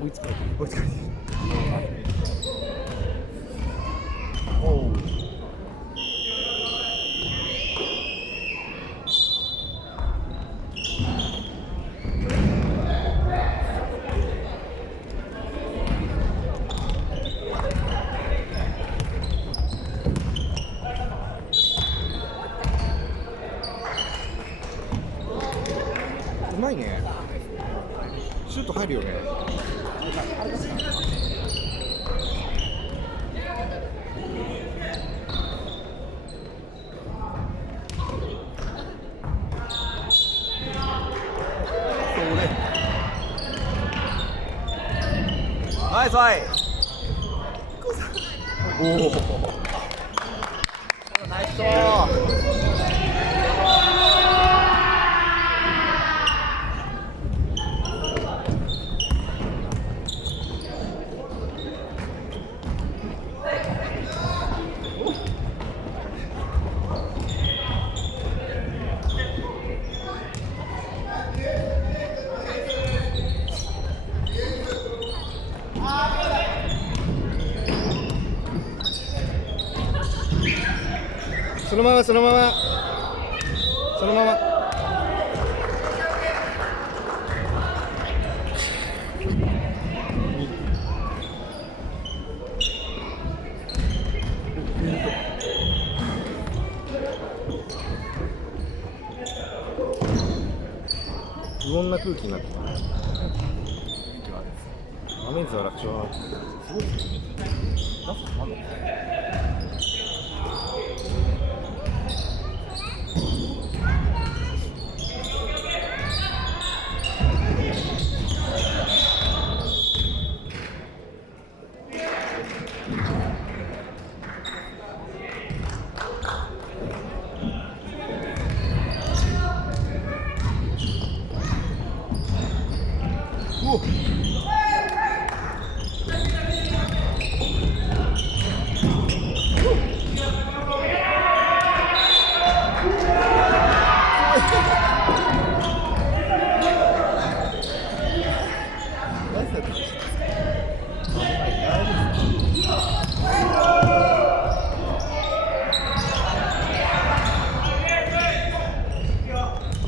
追いつかれておお。うまいね。シュート入るよね。ナイスアイ。おお。ナイスショー。そのままそのままそのまま。不穏な空気になってた。アメンズは楽勝はすごいですね。ラストなんだろう。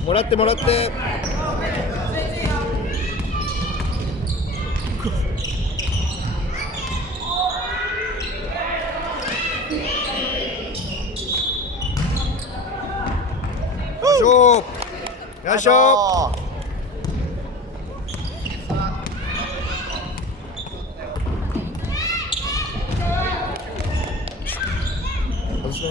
もらってもらって。よいしょ。外しね。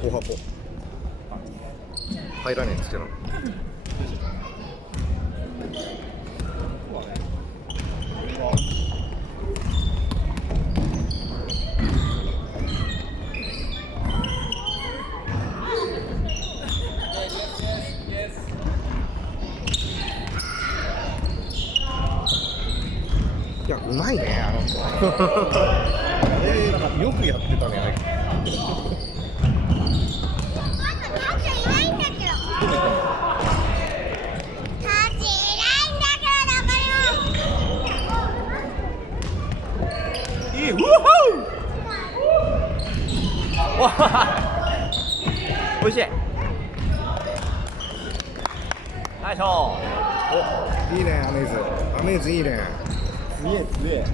後箱入らねえっつってな。いや、うまいね、あの人。なんかよくやってたね。うほわおいしい。ナイスホー。いいね、アメーズ。アメーズいいね。すげえすげえ。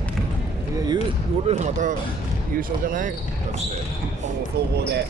いや、俺らまた優勝じゃない？だって。もう総合で。